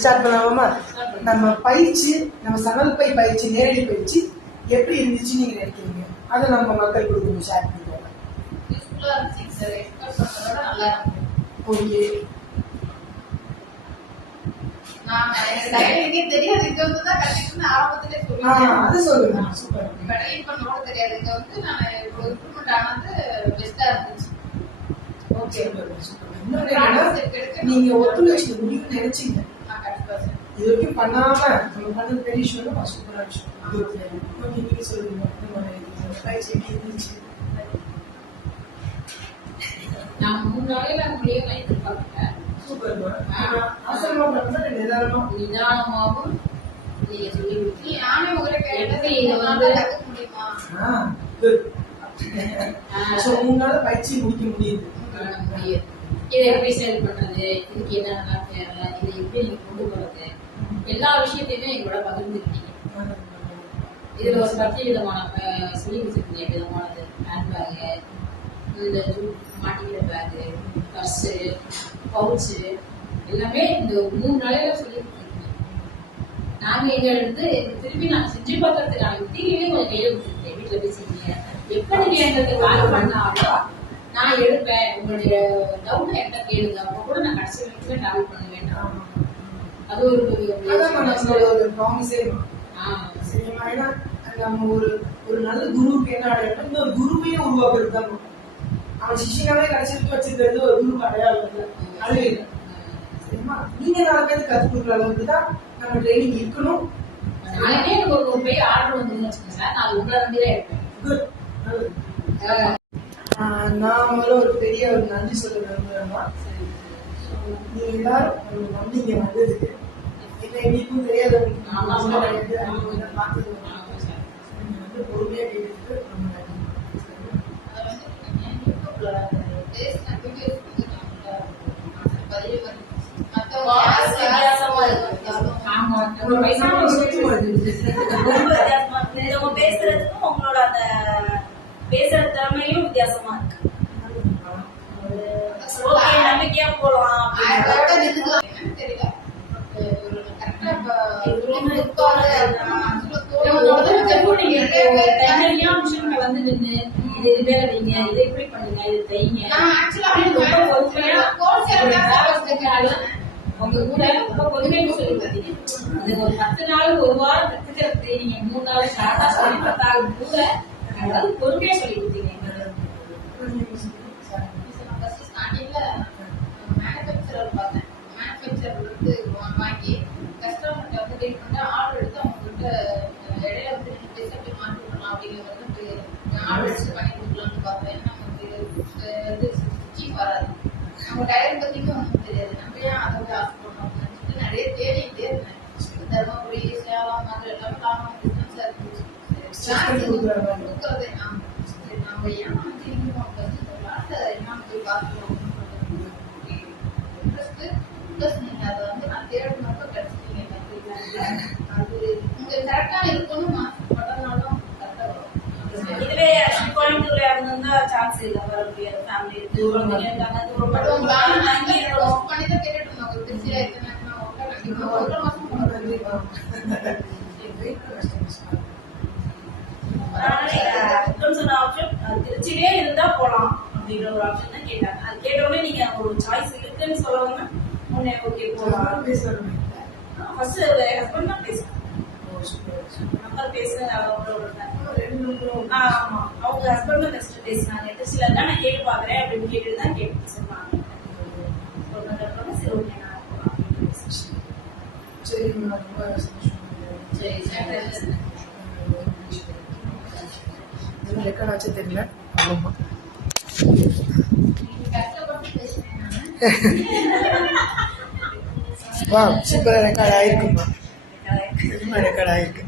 Start பண்ணலாமா நம்ம பயிற்சி நம்ம சணல் பை பயிற்சி நேரடி பயிற்சி எப்படி இருந்துச்சு நீங்க நினைக்கிறீங்க? அதை நம்ம மக்கள் கொடுக்கணும் ஷேர் பண்ணிக்கோங்க. ஓகே தெரியாது இங்க வந்து தான் கத்துக்கிட்டு ஆரம்பத்திலே ஆ சொல்லிட்டேன் அது சொல்லுங்க. சூப்பர் டைலரிங் பண்ணோட தெரியாது இங்க வந்து நான் இம்ப்ரூவ்மெண்ட் ஆனது பெஸ்டா இருந்துச்சு ஓகே சூப்பர் நீங்க ஒத்துழைச்சு முடியும்னு நினைச்சீங்க. இது வரைக்கும் பண்ணாம நம்ம பண்ணது பெரிய விஷயம் சூப்பரான விஷயம் நீங்க சொல்லுங்க. இந்த பயிற்சி நான் மூணு நாளையில எதிர்பார்க்கல. அவசரமா பண்ணா நிதானமா? நிதானமாகவும் நீங்க சொல்லி நானே உங்களை இது வந்து? முடியுமா? ஸோ முடிக்க முடியுது. இதை எப்படி செயல் பண்றது? இதுக்கு என்ன தேவை? இதை எப்படி நீங்க கொண்டு போறது? எல்லா விஷயத்தையுமே எங்களோட பகிர்ந்துக்கிட்டீங்க. இதுல ஒரு பத்து விதமான சொல்லி வச்சிருக்கீங்க விதமானது. ஹேண்ட் பேகு இந்த மாட்டிக்கிற பேகு பர்ஸு பவுச்சு எல்லாமே இந்த மூணு நாளையில சொல்லி கொடுத்துருக்கீங்க. நாங்க எங்க இருந்து திருப்பி நாங்க செஞ்சு பார்க்கறதுக்கான யுக்திகளையும் கொஞ்சம் கையில கொடுத்துருக்கேன் வீட்டுல பேசிருக்கீங்க எப்ப நீங்க எங்களுக்கு கால் பண்ணாலும் நான் எடுப்பேன். உங்களுடைய டவுட் என்கிட்ட கேளுங்க. அப்ப கூட நான் கடைசி வரைக்குமே டிராவல் பண்ணுவேன் அது ஒரு அதான் நம்மளோட ஒரு ப்ராமிஸே ஆஹ் சரிங்களா ஏன்னா நம்ம ஒரு ஒரு நல்ல குருவுக்கு என்ன அடையாளம் இன்னொரு குருவையே உருவாக்குறது தான். அவன் சிஷியனாவே கடைசிட்டு வச்சிருக்கிறது ஒரு குரு அடையாளம் இல்லை. அது இல்லை. சரிங்களா நீங்க நாலு பேருக்கு கற்றுக் கொடுக்குற அளவுக்கு தான் நம்ம ட்ரைனிங் இருக்கணும். நாளைக்கே எனக்கு ஒரு ஒரு போய் ஆர்டர் வந்துன்னு வச்சுக்கோங்க நான் உங்களை நம்பி தான் இருப்பேன். குட் நல்லது. நான் முதல்ல ஒரு பெரிய ஒரு நன்றி சொல்ல விரும்புகிறேன்னா நீங்க எல்லாரும் நம்ம நம்பி இங்க வந்ததுக்கு எங்களுக்கும் அவங்க பார்த்தது வந்து கேட்டுட்டு பேசுறதுக்கும் உங்களோட அந்த பேசுற திறமையும் வித்தியாசமா இருக்கு நம்பிக்கையா போலாம் மிஷின்ல வந்து நின்னு இது இது வேலை வைங்க இது இப்படி பண்ணுங்க இது தைங்க நான் actually அப்படின்னு ரொம்ப அப்படி பொறுமையா wholesale ஒரு உங்க கூட ரொம்ப சொல்லி பத்து நாள் ஒரு வாரம் கத்துக்கிறது நீங்க மூணு நாள் ஷார்ட்டா சொல்லி கூட அதாவது பொறுமையா சொல்லி கொடுத்தீங்க. பார்த்தேன். வந்து வாங்கி வந்து வராது. நம்ம டயர் தெரியாது. நம்ம ஏன் அதை போய் அப்படின்னு நிறைய தேடிக்கிட்டே இருந்தேன். தர்மபுரி, சேலம், மதுரை எல்லாமே long இருந்துச்சு. சரி, நம்ம ஏன் வந்து இங்க என்ன போய் பார்க்கணும் ப்ளஸ் நீங்க அதை வந்து நான் தேடினப்ப கிடைச்சிட்டீங்க அது உங்களுக்கு கரெக்டா இருக்கணும் சான்ஸ் இல்ல வர முடியாது ஃபேமிலி குழந்தைங்க இருக்காங்க தூரம் திருச்சியில இருந்தா போலாம் அப்படிங்கிற ஒரு ஆப்ஷன் தான் கேட்டாங்க. அது கேட்ட உடனே நீங்க ஒரு சாய்ஸ் இருக்குன்னு சொல்லவங்க உடனே ஓகே போலாம்? ஃபர்ஸ்ட் ஹஸ்பண்ட் தான் பேசுறாங்க நம்பர் பேசுறது ஆ, ஆமா. அவங்க ஹஸ்பண்ட் தான் ஃபர்ஸ்ட் பேசினாங்க. நான் கேட்டு பாக்குறேன் அப்படின்னு தான் கேட்டு சொன்னாங்க சொன்னதுக்கப்புறம் சரி ஓகே நான். சரி மேம், ரொம்ப சந்தோஷம். சரி ரெக்கார்ட் ஆச்சு தெரியல. வா ரெக்கார்ட் ஆயிருக்குமா ரெக்கார்ட் ஆயிருக்கு